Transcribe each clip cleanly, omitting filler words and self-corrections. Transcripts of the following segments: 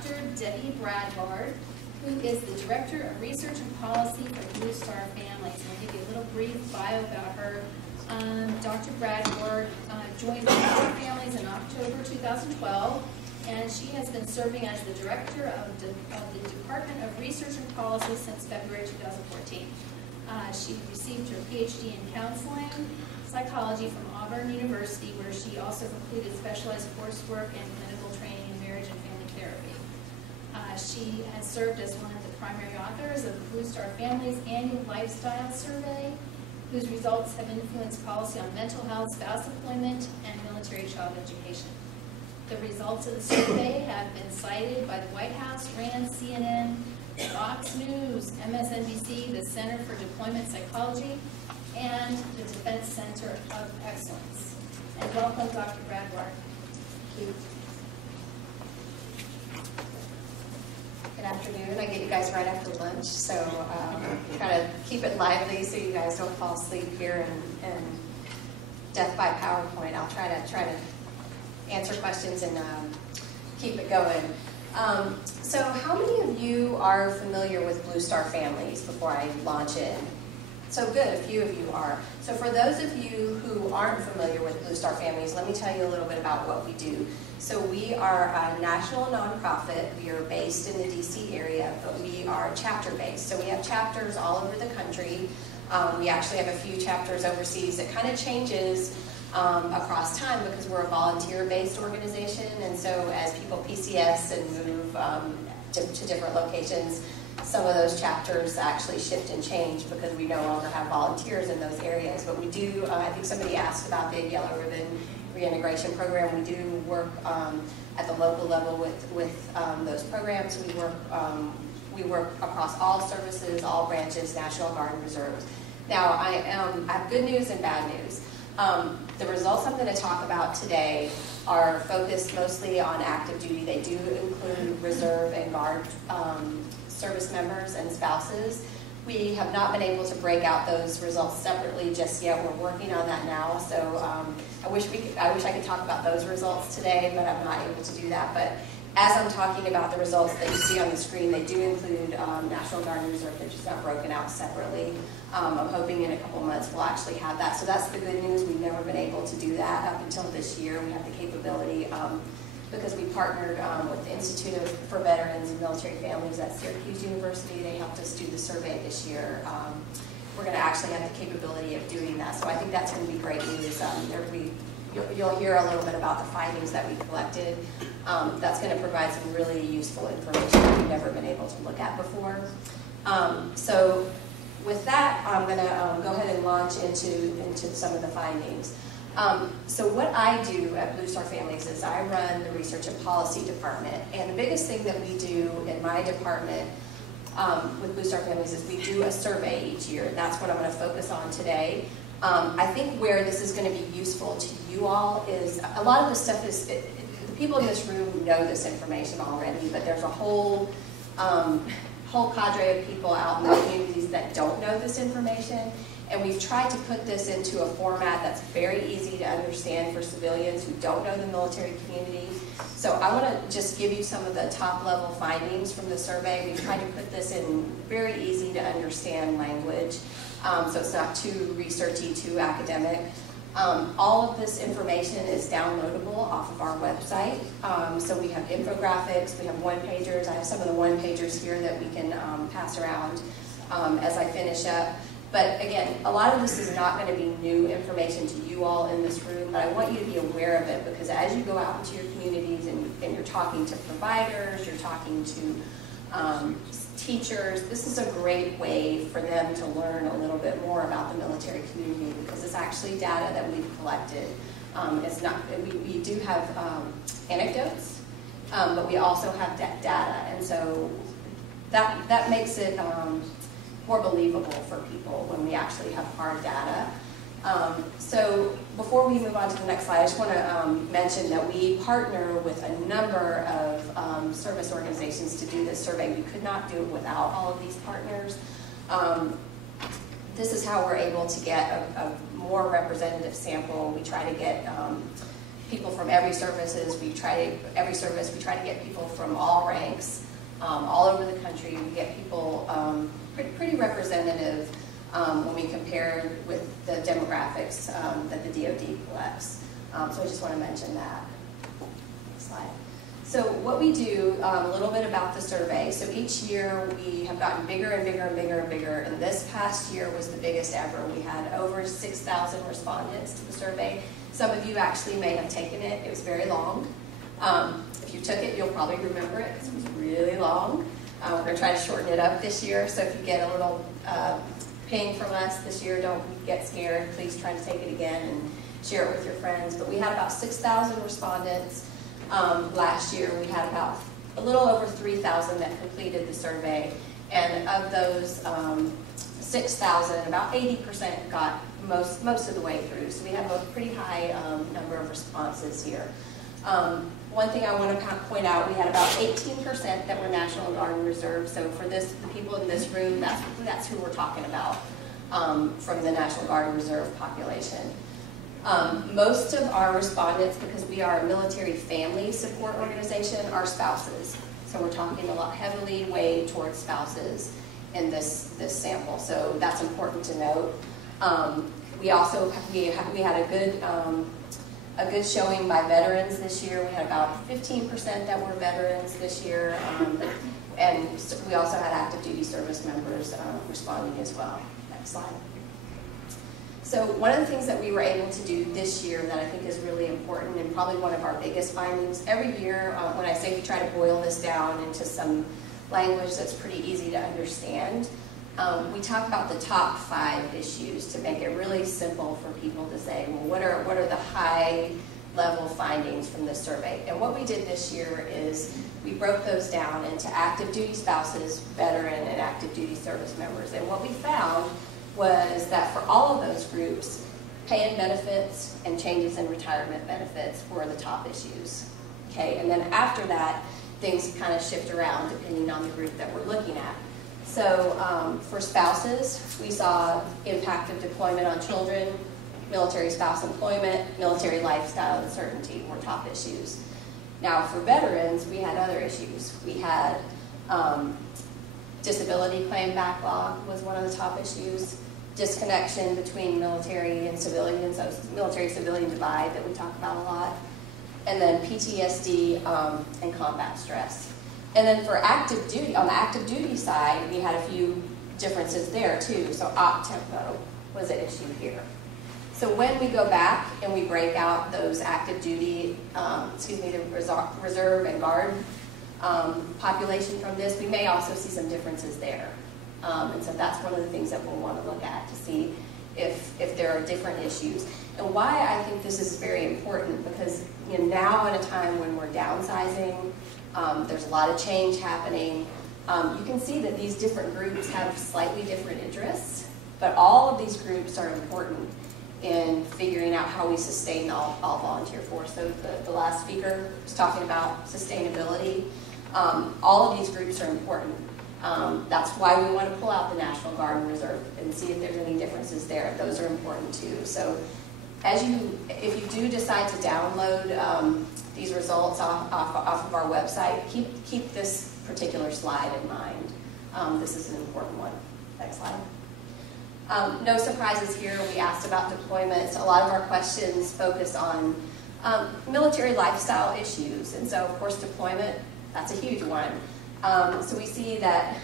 Dr. Debbie Bradward, who is the Director of Research and Policy for Blue Star Families. And I'll give you a little brief bio about her. Dr. Bradward joined Blue Star Families in October 2012, and she has been serving as the Director of the Department of Research and Policy since February 2014. She received her PhD in Counseling Psychology from Auburn University, where she also completed specialized coursework and clinical training in marriage and family therapy. She has served as one of the primary authors of the Blue Star Families Annual Lifestyle Survey, whose results have influenced policy on mental health, spouse employment, and military child education. The results of the survey have been cited by the White House, RAND, CNN, Fox News, MSNBC, the Center for Deployment Psychology, and the Defense Center of Excellence. And welcome, Dr. Bradward. Thank you. Good afternoon. I get you guys right after lunch, so try to keep it lively so you guys don't fall asleep here and death by PowerPoint. I'll try to answer questions and keep it going. So how many of you are familiar with Blue Star Families before I launch in? So good, a few of you are. So for those of you who aren't familiar with Blue Star Families, let me tell you a little bit about what we do. So we are a national nonprofit. We are based in the DC area, but we are chapter based. So we have chapters all over the country. We actually have a few chapters overseas. It kind of changes across time because we're a volunteer-based organization, and so as people PCS and move to different locations, some of those chapters actually shift and change because we no longer have volunteers in those areas. But we do, I think somebody asked about the Yellow Ribbon Reintegration Program. We do work at the local level with those programs. We work across all services, all branches, National Guard and Reserves. Now, I have good news and bad news. The results I'm going to talk about today are focused mostly on active duty. They do include Reserve and Guard service members and spouses. We have not been able to break out those results separately just yet. We're working on that now. So I wish I could talk about those results today, but I'm not able to do that. But as I'm talking about the results that you see on the screen, they do include National Guard and Reserve. They're just not broken out separately. I'm hoping in a couple months we'll actually have that. So that's the good news. We've never been able to do that up until this year. We have the capability because we partnered with the Institute for Veterans and Military Families at Syracuse University. They helped us do the survey this year. We're going to actually have the capability of doing that. So I think that's going to be great news. You'll hear a little bit about the findings that we collected. That's going to provide some really useful information that we've never been able to look at before. So with that, I'm going to go ahead and launch into some of the findings. So what I do at Blue Star Families is I run the Research and Policy Department. And the biggest thing that we do in my department with Blue Star Families is we do a survey each year. And that's what I'm going to focus on today. I think where this is going to be useful to you all is a lot of the stuff is, the people in this room know this information already, but there's a whole cadre of people out in the communities that don't know this information. And we've tried to put this into a format that's very easy to understand for civilians who don't know the military community. So I want to just give you some of the top level findings from the survey. We've tried to put this in very easy to understand language, so it's not too researchy, too academic. All of this information is downloadable off of our website. So we have infographics, we have one-pagers. I have some of the one-pagers here that we can pass around as I finish up. But again, a lot of this is not going to be new information to you all in this room, but I want you to be aware of it because as you go out into your communities and you're talking to providers, you're talking to teachers, this is a great way for them to learn a little bit more about the military community because it's actually data that we've collected. It's not, we do have anecdotes, but we also have data, and so that makes it more believable for people when we actually have hard data. So before we move on to the next slide, I just want to mention that we partner with a number of service organizations to do this survey. We could not do it without all of these partners. This is how we're able to get a more representative sample. We try to get people from every services. Every service, we try to get people from all ranks, all over the country. We get people pretty representative when we compare with the demographics that the DoD collects. So I just want to mention that. Next slide. So what we do, a little bit about the survey. So each year we have gotten bigger and bigger and bigger and bigger, and this past year was the biggest ever. We had over 6,000 respondents to the survey. Some of you actually may have taken it. It was very long. If you took it, you'll probably remember it because it was really long. We're going to try to shorten it up this year, so if you get a little ping from us this year, don't get scared. Please try to take it again and share it with your friends. But we had about 6,000 respondents. Last year we had about a little over 3,000 that completed the survey, and of those 6,000, about 80% got most of the way through. So we have a pretty high number of responses here. One thing I want to point out, we had about 18% that were National Guard and Reserve. So for this, the people in this room, that's who we're talking about from the National Guard and Reserve population. Most of our respondents, because we are a military family support organization, are spouses. So we're talking a lot heavily weighed towards spouses in this sample. So that's important to note. We also we had a good showing by veterans this year. We had about 15% that were veterans this year, and we also had active duty service members responding as well. Next slide. So one of the things that we were able to do this year that I think is really important and probably one of our biggest findings, every year when I say we try to boil this down into some language that's pretty easy to understand, we talk about the top 5 issues to make it really simple for people to say, well, what are the high level findings from this survey? And what we did this year is we broke those down into active duty spouses, veteran, and active duty service members. And what we found was that for all of those groups, pay and benefits and changes in retirement benefits were the top issues. Okay, and then after that, things kind of shift around depending on the group that we're looking at. So for spouses, we saw impact of deployment on children, military spouse employment, military lifestyle uncertainty were top issues. Now for veterans, we had other issues. We had disability claim backlog was one of the top issues, disconnection between military and civilian, so military-civilian divide that we talk about a lot, and then PTSD and combat stress. And then for active duty, on the active duty side, we had a few differences there too. So op tempo was an issue here. So when we go back and we break out those active duty, the reserve and guard population from this, we may also see some differences there. And so that's one of the things that we'll want to look at to see if there are different issues. And why I think this is very important, because now in a time when we're downsizing, there's a lot of change happening. You can see that these different groups have slightly different interests, but all of these groups are important in figuring out how we sustain the all-volunteer force. So the last speaker was talking about sustainability. All of these groups are important. That's why we want to pull out the National Guard and Reserve and see if there's any differences there. Those are important too. So if you do decide to download these results off of our website, keep this particular slide in mind. This is an important one. Next slide. No surprises here. We asked about deployments. A lot of our questions focus on military lifestyle issues. And so, of course, deployment, that's a huge one. So we see that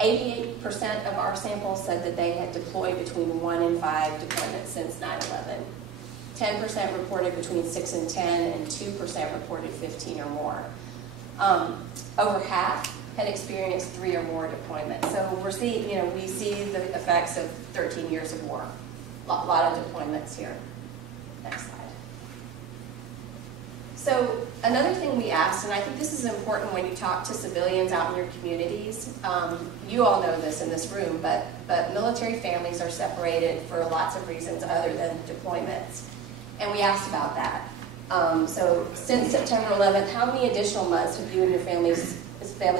88% of our samples said that they had deployed between 1 and 5 deployments since 9/11. 10% reported between 6 and 10, and 2% reported 15 or more. Over half had experienced 3 or more deployments. So we're seeing, we see the effects of 13 years of war. A lot of deployments here. Next slide. So another thing we asked, and I think this is important when you talk to civilians out in your communities, you all know this in this room, but military families are separated for lots of reasons other than deployments. And we asked about that. So since September 11th, how many additional months have you and your family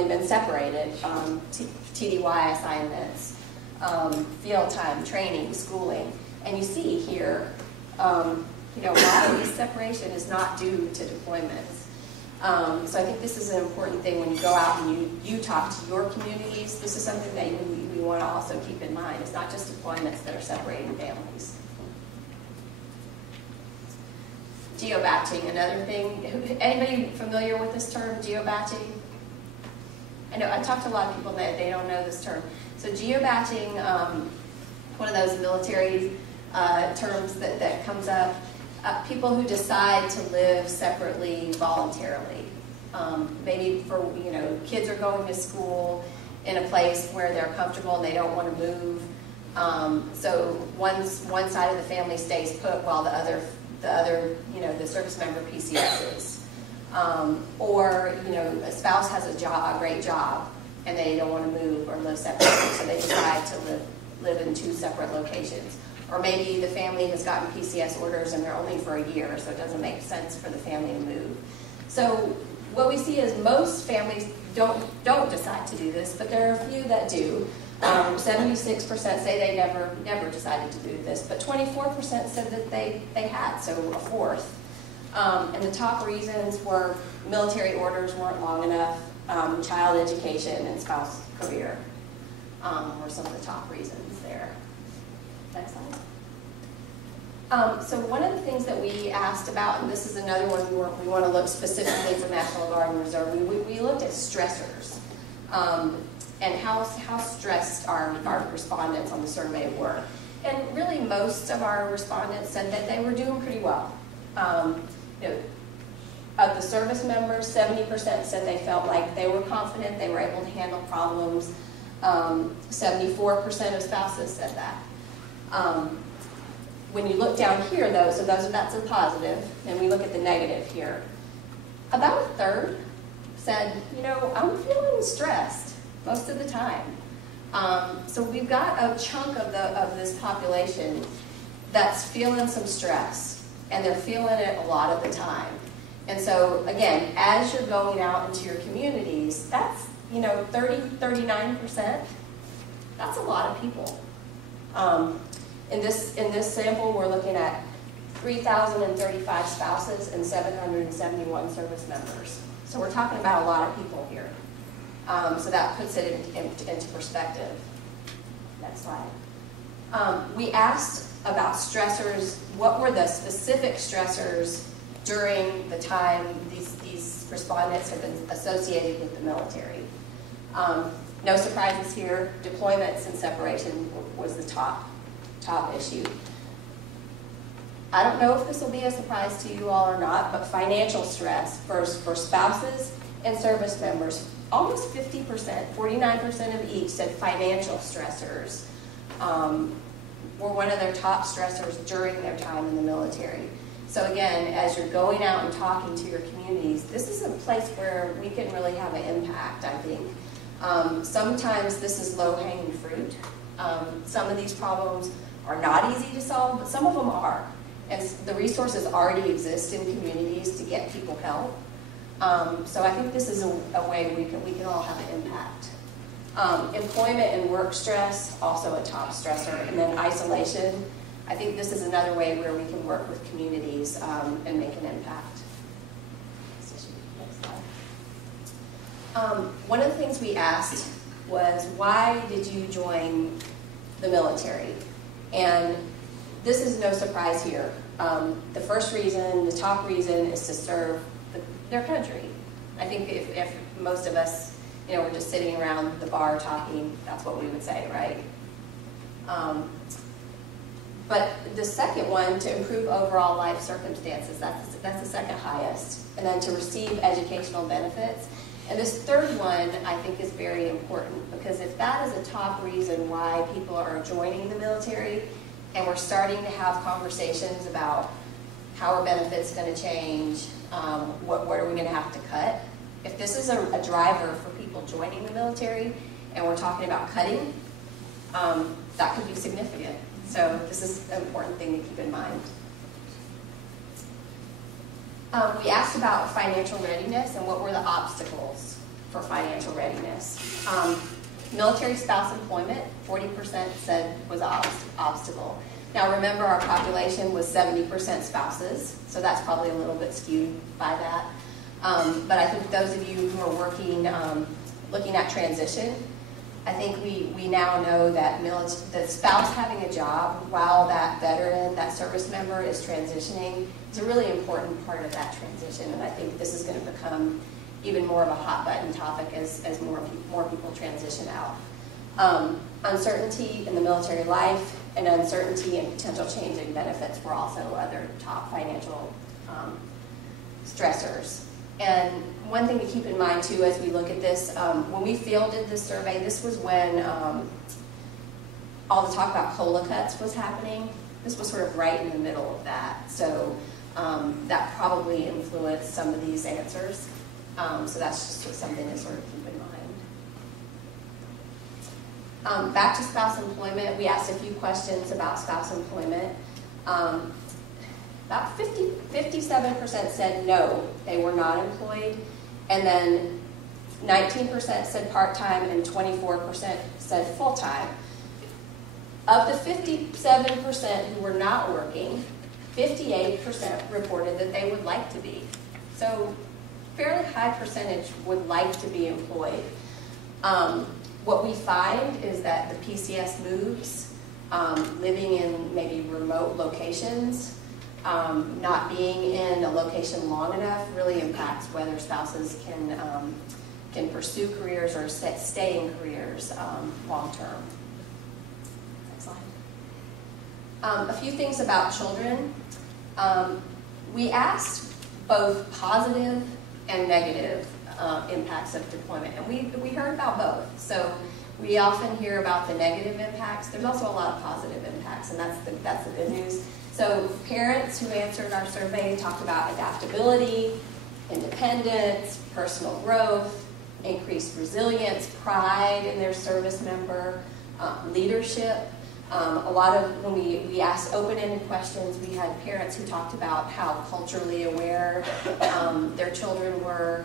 been separated? TDY assignments, field time, training, schooling. And you see here, You know, a lot of this separation is not due to deployments. So I think this is an important thing when you go out and you talk to your communities. This is something that we want to also keep in mind. It's not just deployments that are separating families. Geobatching, another thing. Anybody familiar with this term, geobatching? I know, I talked to a lot of people that they don't know this term. So geobatching, one of those military terms that comes up, people who decide to live separately voluntarily. Maybe for, you know, kids are going to school in a place where they're comfortable and they don't want to move. So one side of the family stays put while the other, you know, the service member PCSs. Or, you know, a spouse has a great job, and they don't want to move or live separately, so they decide to live in two separate locations. Or maybe the family has gotten PCS orders and they're only for a year, so it doesn't make sense for the family to move. So what we see is most families don't decide to do this, but there are a few that do. 76% say they never decided to do this, but 24% said that they had, so a fourth. And the top reasons were military orders weren't long enough, child education, and spouse career were some of the top reasons there. Next slide. So one of the things that we asked about, and this is another one we want to look specifically for National Guard and Reserve, we looked at stressors and how stressed our respondents on the survey were. And really most of our respondents said that they were doing pretty well. You know, of the service members, 70% said they felt like they were confident, they were able to handle problems. 74% of spouses said that. When you look down here, though, so that's a positive, and we look at the negative here. About a third said, you know, I'm feeling stressed most of the time. So we've got a chunk of this population that's feeling some stress, and they're feeling it a lot of the time. And so, again, as you're going out into your communities, that's, you know, 39%. That's a lot of people. In this sample, we're looking at 3,035 spouses and 771 service members. So we're talking about a lot of people here. So that puts it into perspective. Next slide. We asked about stressors. What were the specific stressors during the time these respondents have been associated with the military? No surprises here. Deployments and separation was the top issue. I don't know if this will be a surprise to you all or not, but financial stress for spouses and service members, almost 50%, 49% of each said financial stressors were one of their top stressors during their time in the military. So again, as you're going out and talking to your communities, this is a place where we can really have an impact, I think. Sometimes this is low-hanging fruit. Some of these problems are not easy to solve, but some of them are. And the resources already exist in communities to get people help. So I think this is a way we can all have an impact. Employment and work stress, also a top stressor. And then isolation. I think this is another way where we can work with communities and make an impact. One of the things we asked was, why did you join the military? And this is no surprise here. The first reason, the top reason, is to serve their country. I think if most of us, you know, we're just sitting around the bar talking, that's what we would say, right? But the second one, to improve overall life circumstances, that's the second highest. And then to receive educational benefits. And this third one, I think, is very important, because if that is a top reason why people are joining the military, and we're starting to have conversations about how are benefits going to change, what are we going to have to cut, if this is a driver for people joining the military, and we're talking about cutting, that could be significant. So this is an important thing to keep in mind. We asked about financial readiness and what were the obstacles for financial readiness. Military spouse employment, 40% said was an obstacle. Now remember, our population was 70% spouses, so that's probably a little bit skewed by that. But I think those of you who are working, looking at transition, I think we now know that the spouse having a job while that veteran, that service member is transitioning is a really important part of that transition, and I think this is going to become even more of a hot button topic as more people transition out. Uncertainty in the military life and uncertainty and potential change in benefits were also other top financial stressors. And one thing to keep in mind too as we look at this, when we fielded this survey, this was when all the talk about COLA cuts was happening. This was sort of right in the middle of that. So that probably influenced some of these answers. So that's just something to sort of keep in mind. Back to spouse employment, we asked a few questions about spouse employment. About 57% said no, they were not employed, and then 19% said part-time and 24% said full-time. Of the 57% who were not working, 58% reported that they would like to be. So fairly high percentage would like to be employed. What we find is that the PCS moves, living in maybe remote locations, not being in a location long enough really impacts whether spouses can pursue careers or stay in careers long term. Next slide. A few things about children. We asked both positive and negative impacts of deployment, and we heard about both. So we often hear about the negative impacts. There's also a lot of positive impacts, and that's the good news. So parents who answered our survey talked about adaptability, independence, personal growth, increased resilience, pride in their service member, leadership. A lot of, when we asked open-ended questions, we had parents who talked about how culturally aware their children were,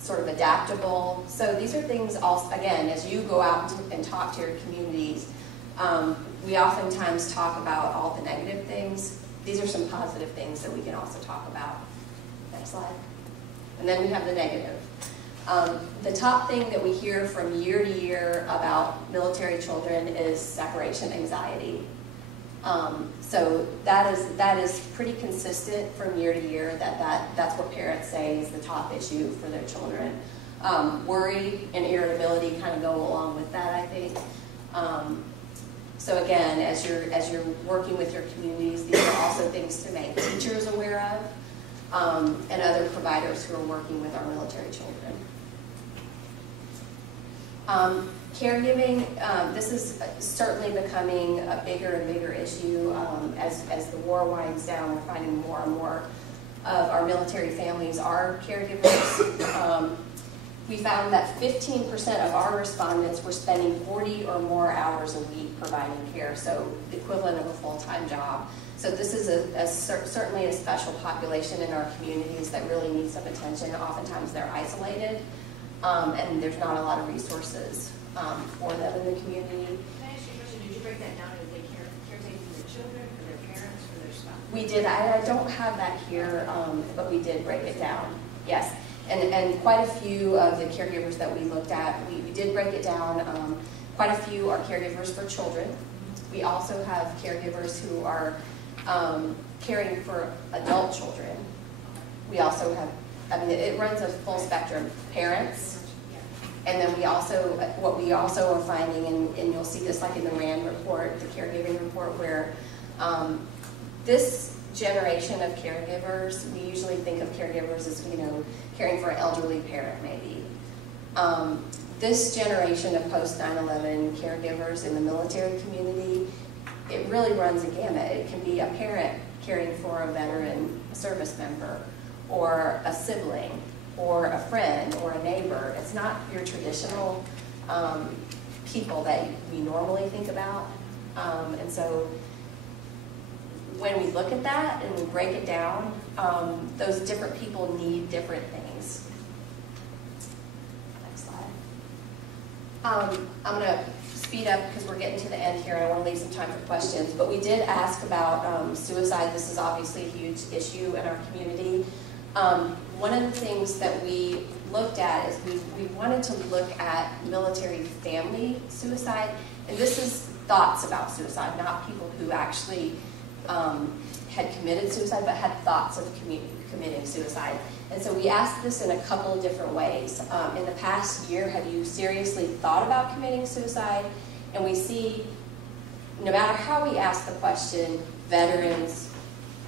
sort of adaptable. So these are things, also, again, as you go out and talk to your communities, we oftentimes talk about all the negative things. These are some positive things that we can also talk about. Next slide. And then we have the negative. The top thing that we hear from year to year about military children is separation anxiety. So that is pretty consistent from year to year, that's what parents say is the top issue for their children. Worry and irritability kind of go along with that, I think. So again, as you're working with your communities, these are also things to make teachers aware of, and other providers who are working with our military children. Caregiving, this is certainly becoming a bigger and bigger issue. As the war winds down, we're finding more and more of our military families are caregivers. We found that 15% of our respondents were spending 40 or more hours a week providing care, so the equivalent of a full-time job. So this is certainly a special population in our communities that really needs some attention. Oftentimes they're isolated, and there's not a lot of resources for them in the community. Can I ask you a question? Did you break that down? Did they caretake for their children, for their parents, for their spouse? We did. I don't have that here, but we did break it down. Yes. And quite a few of the caregivers that we looked at, we did break it down. Quite a few are caregivers for children. We also have caregivers who are caring for adult children. We also have, I mean, it runs a full spectrum. Parents, and then what we also are finding, and you'll see this like in the RAND report, the caregiving report, where this generation of caregivers, we usually think of caregivers as, caring for an elderly parent maybe. This generation of post 9/11 caregivers in the military community, it really runs a gamut. It can be a parent caring for a veteran, a service member, or a sibling, or a friend, or a neighbor. It's not your traditional people that we normally think about. And so when we look at that and we break it down, those different people need different things. Next slide. I'm going to speed up because we're getting to the end here and I want to leave some time for questions. But we did ask about suicide. This is obviously a huge issue in our community. One of the things that we looked at is we wanted to look at military family suicide. And this is thoughts about suicide, not people who actually had committed suicide, but had thoughts of committing suicide. And so we asked this in a couple of different ways. In the past year, have you seriously thought about committing suicide? And we see, no matter how we ask the question, veterans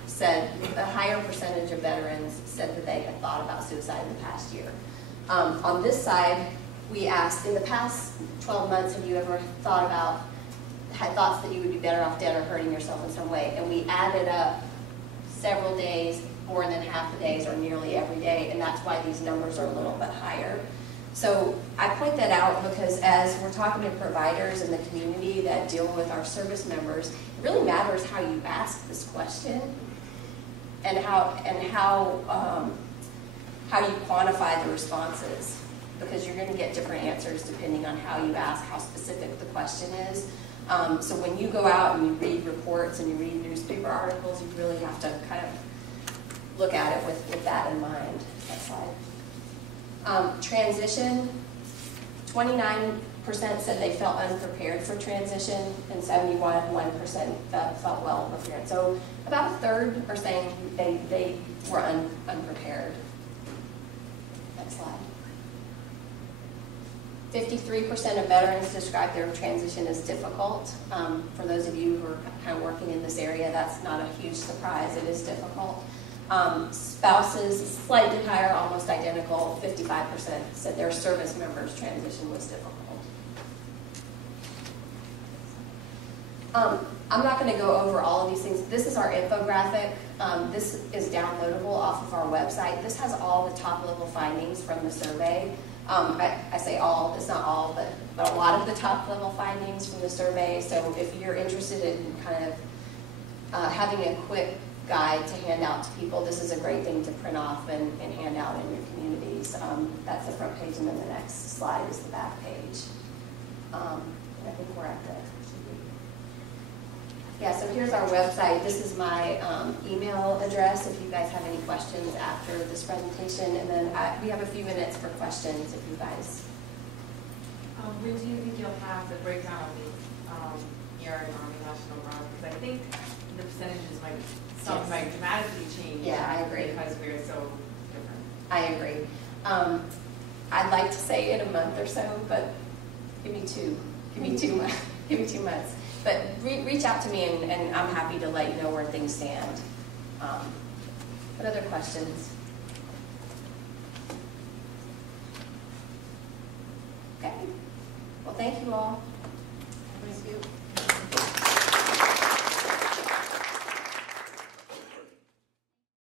said, a higher percentage of veterans said that they had thought about suicide in the past year. On this side, we asked, in the past 12 months, have you ever had thoughts that you would be better off dead or hurting yourself in some way? And we added up several days, more than half the days, or nearly every day, and that's why these numbers are a little bit higher. So I point that out because as we're talking to providers in the community that deal with our service members, it really matters how you ask this question and how you quantify the responses, because you're going to get different answers depending on how you ask, how specific the question is. So when you go out and you read reports and you read newspaper articles, you really have to kind of look at it with that in mind. That slide. Transition, 29% said they felt unprepared for transition, and 71% felt well prepared. So about a third are saying they were unprepared. Next slide. 53% of veterans describe their transition as difficult. For those of you who are kind of working in this area, that's not a huge surprise. It is difficult. Spouses, slightly higher, almost identical, 55% said their service members' transition was difficult. I'm not going to go over all of these things. This is our infographic. This is downloadable off of our website. This has all the top-level findings from the survey. I say all, it's not all, but a lot of the top-level findings from the survey. So if you're interested in kind of having a quick guide to hand out to people, this is a great thing to print off and hand out in your communities. That's the front page, and then the next slide is the back page. I think we're at the... Yeah, so here's our website. This is my email address if you guys have any questions after this presentation. And then we have a few minutes for questions if you guys. When do you think you'll have the breakdown of the Air and Army National Guard? Because I think the percentages might dramatically change. Yeah, I agree. Because we're so different. I agree. I'd like to say in a month or so, but give me 2 months. But reach out to me, and I'm happy to let you know where things stand. What other questions? Okay. Well, thank you all. Thank you.